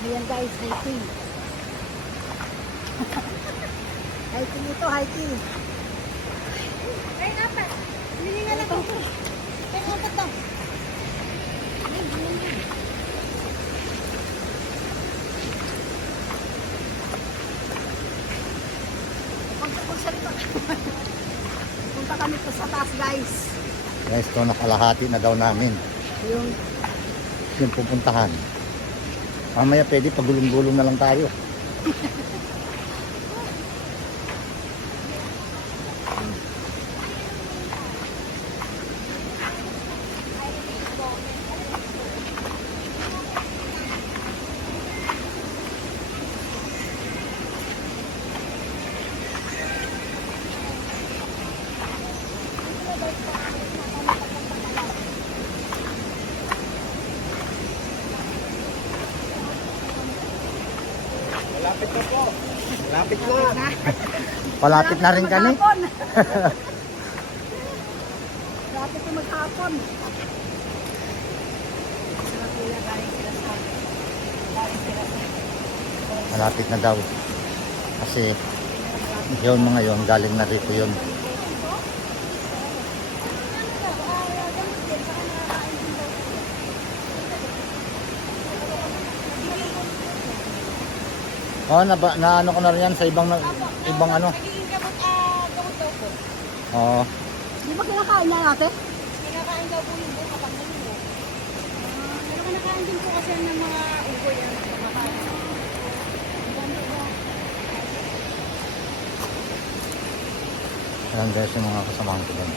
Ayan guys, hiking. Hiking ito, hiking. Ay, napa. Hininga na ako. Ay, napa to. Ay, hininga. Punta kami po sa taas guys. Guys, ito nakalahati na daw namin. Yung pupuntahan. Mamaya pwede pagulong-gulong na lang tayo. Malapit na po. Malapit na. Palapit na rin kami. Malapit na maghapon. Malapit na daw. Kasi yun mga yun, galing na rito yun. Oh, na ano ko na rin yan sa ibang ano. Nagiging gamot daw po. Oo. Di ba kinakain niya natin? Kinakain daw po yung buka pag nalino. Pero kinakain din po kasi ng mga unggoy yan. Kumakain. Ayan guys, yung mga kasamahan ko doon.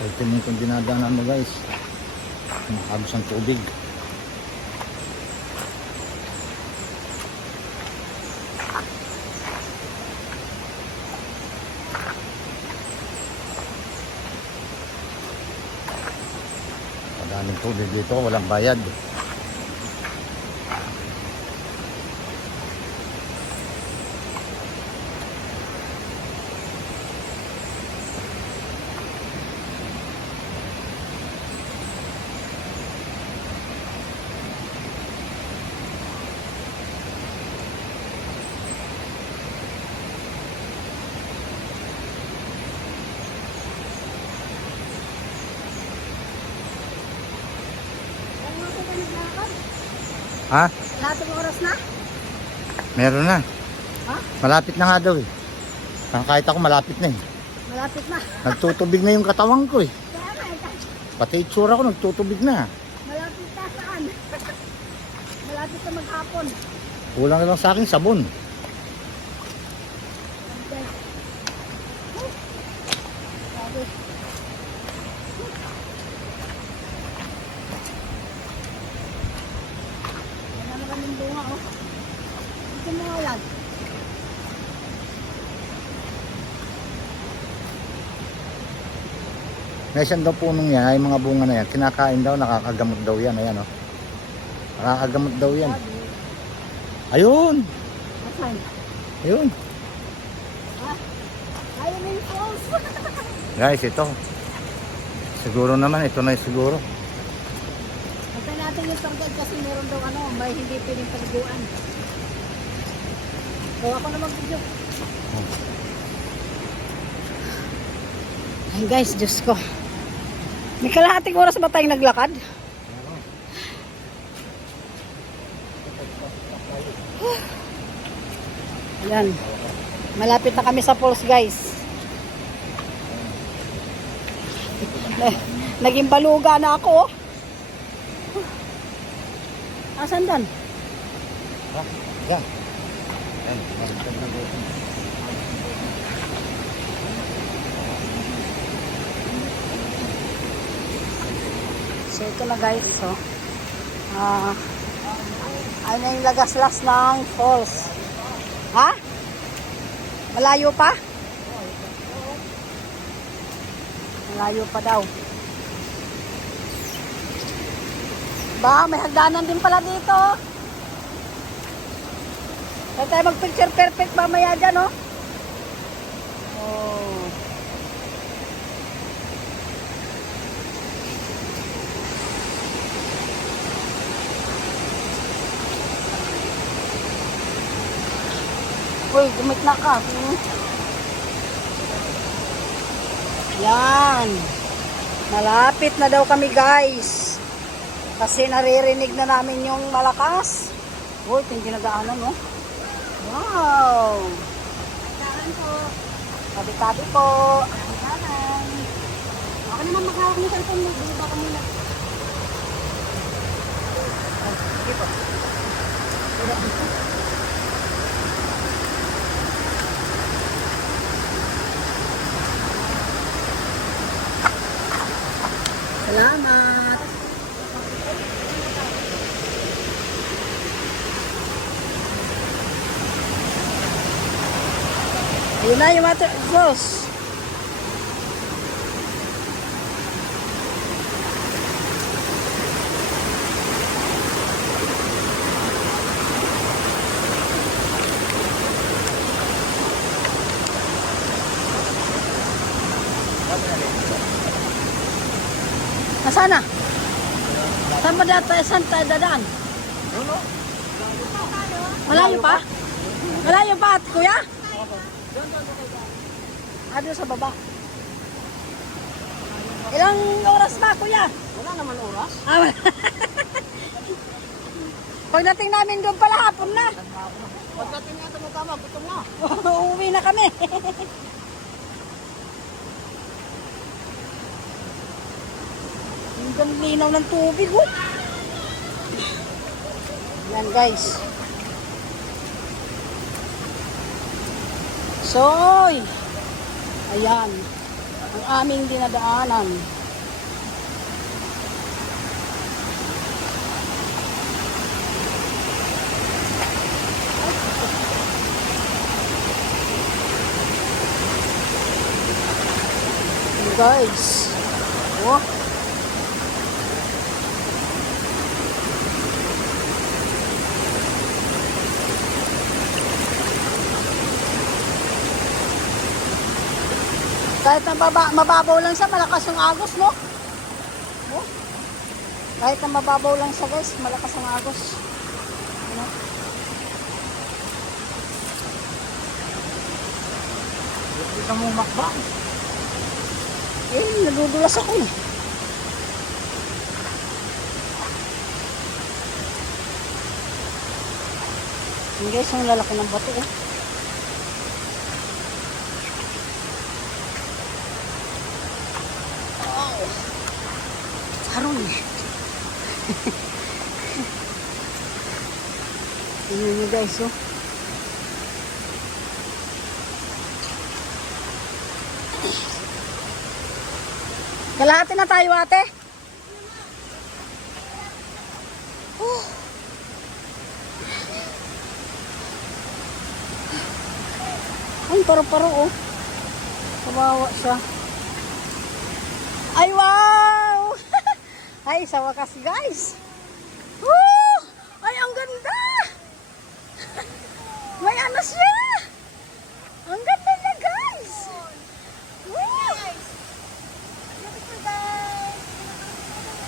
Ito mo itong dinadaanan mo guys. Agos ang tubig. Madaming tubig dito, walang bayad. Ha? Lahat ng oras na? Meron na. Ha? Malapit na nga daw eh. Kahit ako malapit na eh. Malapit na. Nagtutubig na yung katawan ko eh. Kaya nga, Pati itsura ko nagtutubig na. malapit na saan? Malapit na maghapon. Kulang na lang sa akin sabon. Sabi. Wala na kaming bunga, oh. Ito mo nga yan. May isang daw punong yan, ay mga bunga na yan, kinakain daw, nakakagamot daw yan. Ayan o. Nakakagamot daw yan. Sabi. Ayun! Asan? Ayun! Ah, ayun na yung falls. Guys, ito. Siguro naman, ito na yung siguro. Hantay natin yung tangkad kasi meron daw ano, may hindi piling paliguan. Gawa ko na mag-video. Ay guys, Diyos ko. May kalahating oras ba tayong naglakad? Ayan. Malapit na kami sa falls guys. Naging baluga na ako. Asan doon? Ha? Yan. So ito na guys, so ay na yung lagaslas ng falls. Ha? Malayo pa? Malayo pa daw. Ba, may hagdanan din pala dito. Kaya tayo mag-picture perfect mamaya dyan, no? Oh. Uy, gumitna ka. Yan. Malapit na daw kami, guys. Kasi naririnig na namin yung malakas. Uy, ito yung ginagaanan, no? Wow! Saan po? Tabi-tabi po. Saan? Ako naman maghawak ng cellphone mo. Bumaba ka muna. Sige po. Salamat. Ayun na yung water flows. Nasaan na? Saan ba data? Saan tayo dadaan? Malayo pa? Malayo pa at kuya? Doon sa baba. Ilang oras ba kuya? Wala naman oras. Wala. Pagdating namin doon pala hapon na. Pagdating nga ito mo tama, gutom na. Uuwi na kami. Ang linaw ng tubig, oh. Yan, guys. Soy! Ayan. Ang aming dinadaanan. Ayan, guys. Oh. Kahit na mababaw lang siya, malakas yung agos, no? Oh. Kahit na mababaw lang siya, guys, malakas ang agos. Ano? Hindi ka mo makbang. Nadudulas ako eh. Yung guys, yung lalaki ng bato, eh. Haroy. Tingnan nyo guys, oh. Kalahati na tayo, ate. Oh. Ay, paro-paro, oh. Kawawa siya. Ay, wow! Ay, sa wakas, guys. Woo! Ay, ang ganda! May ano siya! Ang ganda niya, guys! Woo!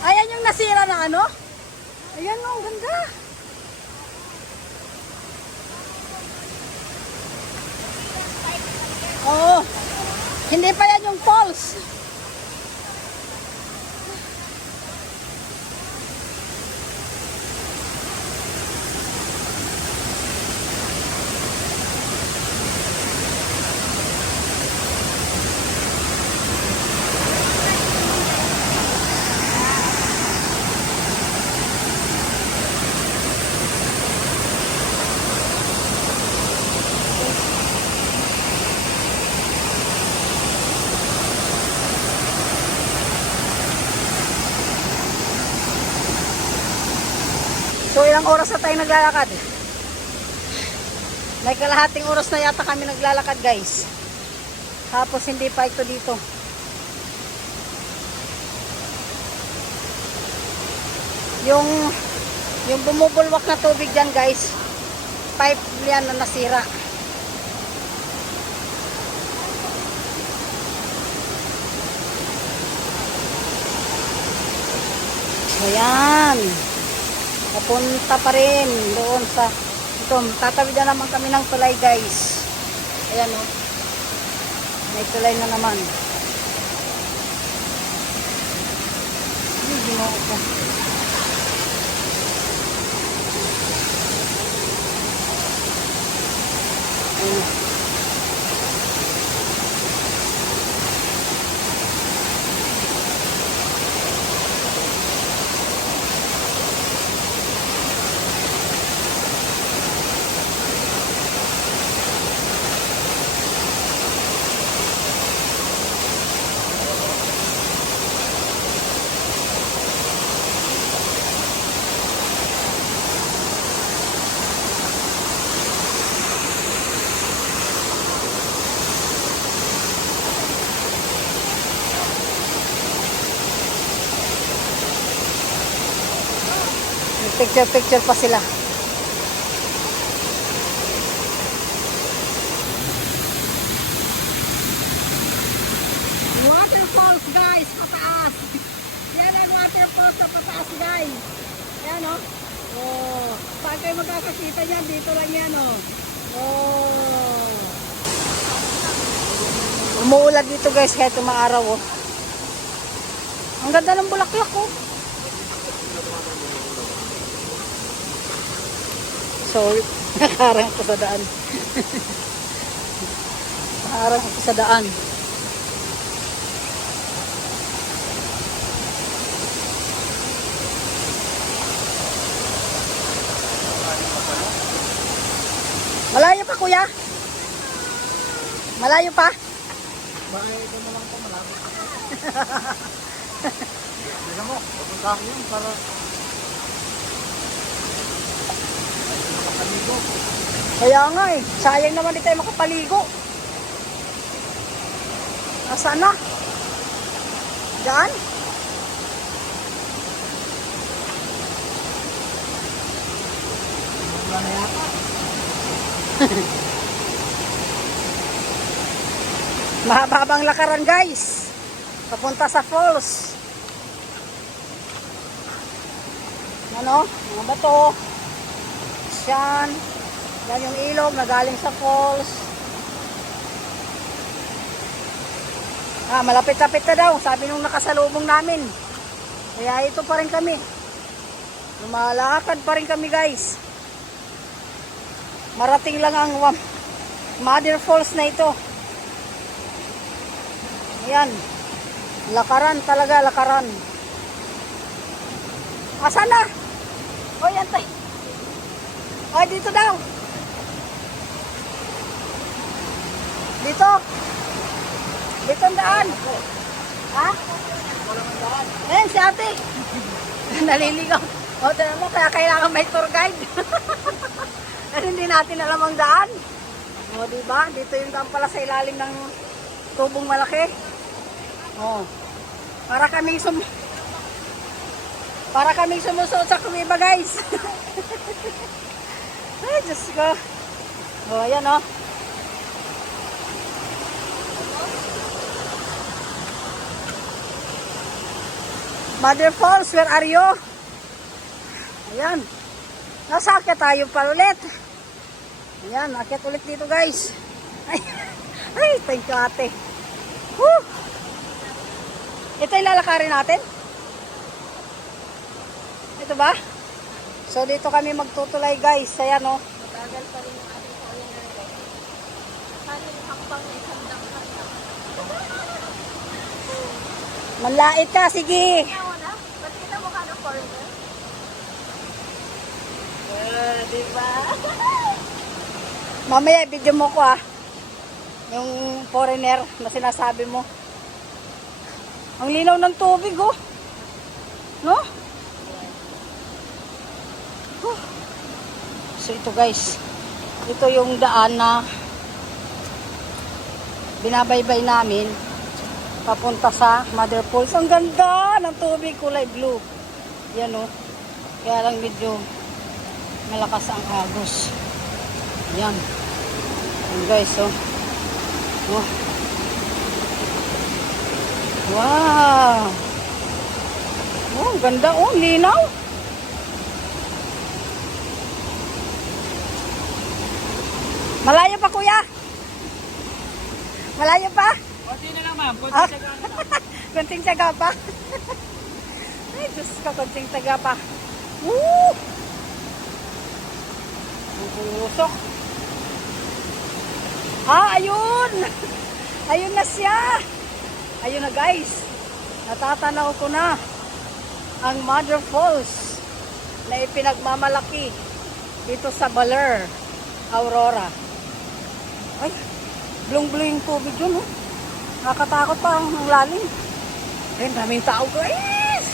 Ayan yung nasira na ano? Ayan, oh, ang ganda! Oo. Hindi pa yan yung falls. Ilang oras na tayo naglalakad? May kalahating oras na yata kami naglalakad guys. Tapos hindi pa ito dito. Yung bumubulwak na tubig dyan guys, pipe yan na nasira. Ayan. Papunta pa rin doon sa ito. Tatawid na naman kami ng tulay guys. Ayan o. May tulay na naman. Hindi mo ako. Ayan. Picture pa sila. Waterfalls guys, pataas. Yan ang waterfalls sa pataas guys. Yan o. Oh. Saan kayo magkakakita niyan? Dito lang yan o. Oh. Umuulan dito guys kahit umaaraw o. Ang ganda ng bulaklak o. Sorry, nakarang ako sa daan. Nakarang ako sa daan. Malayo pa kuya? Malayo pa? Bahay ko na lang po, malapit. Bisa mo, pupunta ko yun para makapaligo. Kaya nga eh, sayang naman di tayo makapaligo. Nasaan na? Diyan? Wala na yata. Mahabang lakaran guys. Papunta sa falls. Ano? Mga bato. Yan. Yan yung ilog na galing sa falls. Malapit-lapit na daw. Sabi nung nakasalubong namin. Kaya ito pa rin kami. Lumalakad pa rin kami guys. Marating lang ang Mother Falls na ito. Ayan. Lakaran talaga, lakaran. Asan na? Hoy, antay. Hoy, dito daw. Dito. Dito ang daan. Ha? Ayan, si ate. Naliligaw. O, tignan mo, kaya kailangan may tour guide. Kasi hindi natin alam ang daan. O, diba? Dito yung daan pala sa ilalim ng tubong malaki. O. Para kaming sumusuot sa kumiba, guys. Ay, Diyos ko. O, ayan o. Mother Falls, where are you? Ayan. Nasakit tayo pa ulit. Ayan, akit ulit dito guys. Ay, thank you ate. Woo! Ito yung lalakarin natin. Ito ba? So dito kami magtutulay guys. Ayan o. Matagal pa rin yung ating foreigner guys. Sana yung hakbang na isang dangkat na. Manlait ka, sige. Kaya mo na? Ba't kita mukha ng foreigner? Diba? Mamaya video mo ko yung foreigner na sinasabi mo. Ang linaw ng tubig oh. No? So ito guys, ito yung daan na binabaybay namin papunta sa Mother Falls. Ang ganda ng tubig, kulay blue. Yan o. Kaya lang medyo malakas ang agos. Yan. Yan guys, oh. Oh. Wow! Oh, ang ganda oh, linaw. Malayo pa kuya? Malayo pa? Konti na lang ma'am, konti Ah. sa gano'n. Konting tsaga pa? Ay, Diyos ko, konting tsaga pa. Woo! Pusok. Ah, ayun! Ayun na siya! Ayun na guys. Natatanaw ko na ang Mother Falls na ipinagmamalaki dito sa Baler, Aurora. Ay, blong-blong yung tubig yun, oh. Nakatakot pa ang lalim. Ay, daming tao guys!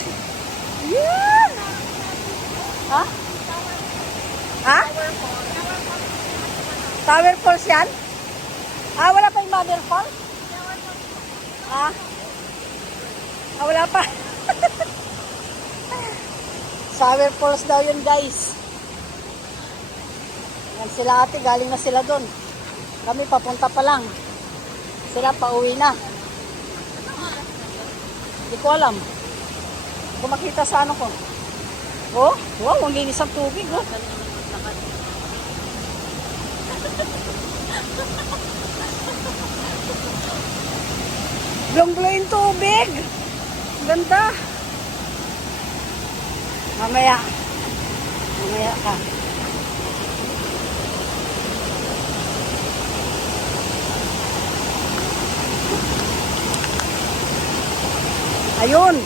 Yan! Ha? Ha? Tower Falls yan? Ah, wala pa yung Mother Falls? Ah? Ah, wala pa. Tower Falls daw yun guys. Yan sila ate, galing na sila doon. Kami papunta pa lang. Sila pauwi na. Hindi ko alam. Kung makita sa ano ko. Oh, wow, ang linis ang tubig. Oh. Blong-blong yung tubig. Ganda. Mamaya. Mamaya ka. Ayun.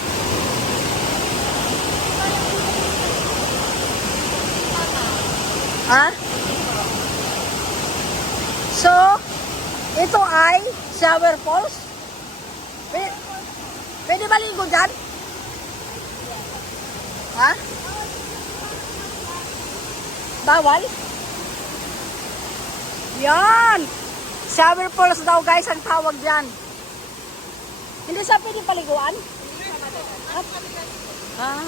Ha? So, ito ay shower falls. Pwede maligo dyan? Ha? Bawal? Yan! Shower falls daw guys ang tawag dyan. Hindi sa pwede paliguan? Ah.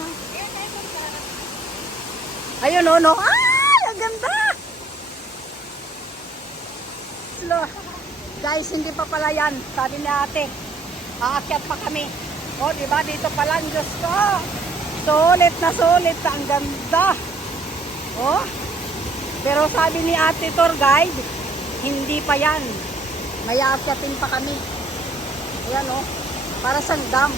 Ayun oh, no? Ay, ang ganda! Slow. Guys, hindi pa pala yan. Sabi ni ate, aakyat pa kami. O, diba? Dito pa lang, Diyos ko. Sulit na sulit. Ang ganda. O. Pero sabi ni ate tour guide, hindi pa yan. May aakyatin pa kami. Ayan o. Para siyang dam.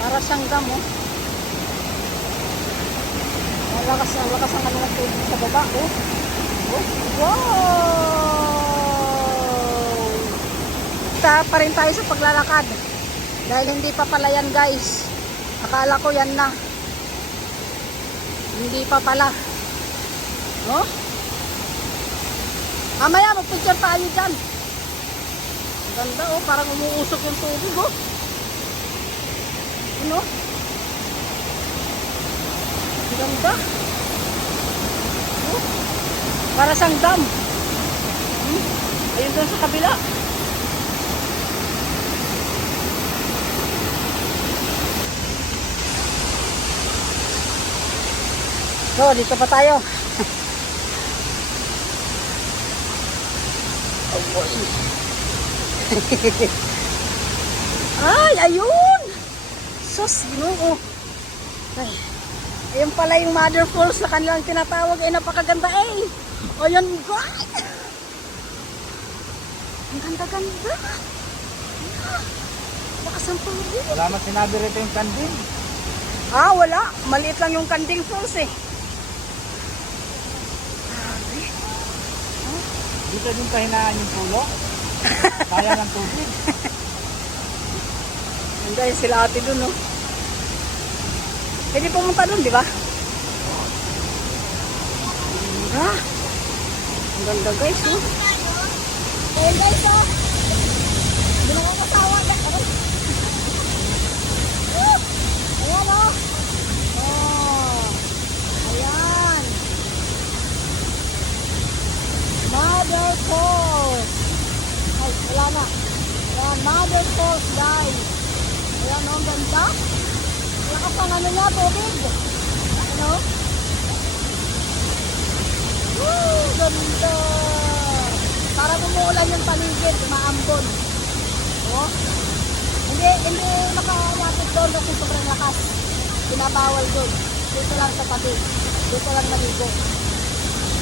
Para siyang dam o. Ang lakas ang ano ng tubig sa baba o. Oh. Wow! Basta pa rin tayo sa paglalakad. Dahil hindi pa pala yan guys. Akala ko yan na. Hindi pa pala. Oh? Mamaya magpicture tayo dyan. Ganda oh, parang umuusok yung tubig oh. Ano? Ganda. Oh. Para sang dam. Ayun doon sa kabila. So, dito pa tayo. Oh boy. Ay, ayun! Sus, ginoo. Ay, ayun pala yung Mother Falls na kanilang tinatawag. Ay, napakaganda eh. O, yun, guys. Ang ganda-ganda. Lakas ang tubig. Wala man sinabi rito yung kanding. Ah, wala. Maliit lang yung Kanding Falls eh. Dito din kahinaan yung pulo. Kaya ng tubig. Nandiyan sila ate dun, no? Pwede pumunta dun, di ba? Ah, ang ganda guys, no? Ayun guys, oh. Hindi na kakasawa. Ayan, oh. Oh. Mother Falls. Ay, wala na. Ayan, Mother Falls, guys. Ayan, oh, ang ganda. Lakas ang ano niya, tubig. Ano? Woo, ganda. Parang umuulan yung paligid, maambon. Oh. Hindi makalapit doon kasi sobrang lakas. Pinabawal doon. Dito lang sa tabi. Dito lang maligo.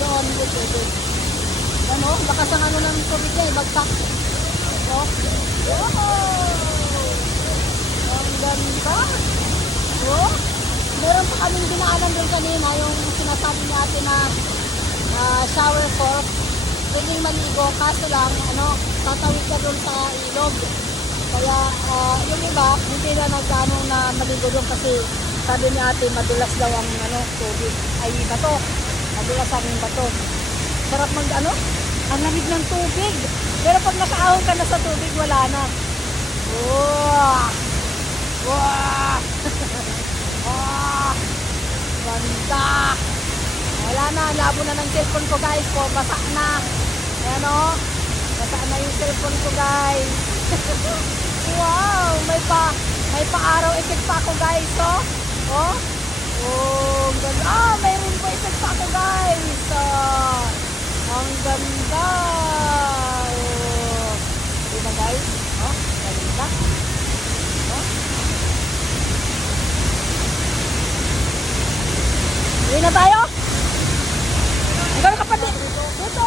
Doon yung tubig. Ano? Lakas ang ano ng tubig niya, bagsak. Oh. Wow! Ang ganda. Oh. Meron pa kaming dinaanan doon kanina, yung sinasabi natin na shower falls. Pwedeng maligo, kaso lang, tatawid ka doon sa ilog. Kaya, yung iba, hindi na nagano na maligo doon kasi sabi ni ate, madulas daw ang tubig. Ay, bato. Madulas ang bato. Sarap ang lamig ng tubig. Pero pag nakaahon ka na sa tubig, wala na. Wow! Wow! Ah! Ganda! Wala na, labo na ng cellphone ko guys po, basa na. Ayan o, basa na yung cellphone ko guys. Wow, may pa-araw effect pa ako guys, oh. Oh, oh, ganda. Mayroon pa effect pa ako guys. Oh, ang ganda. Oh, diba guys? Oh, ganda. Oh. Uwi na tayo? Hanggang kapatid. Dito,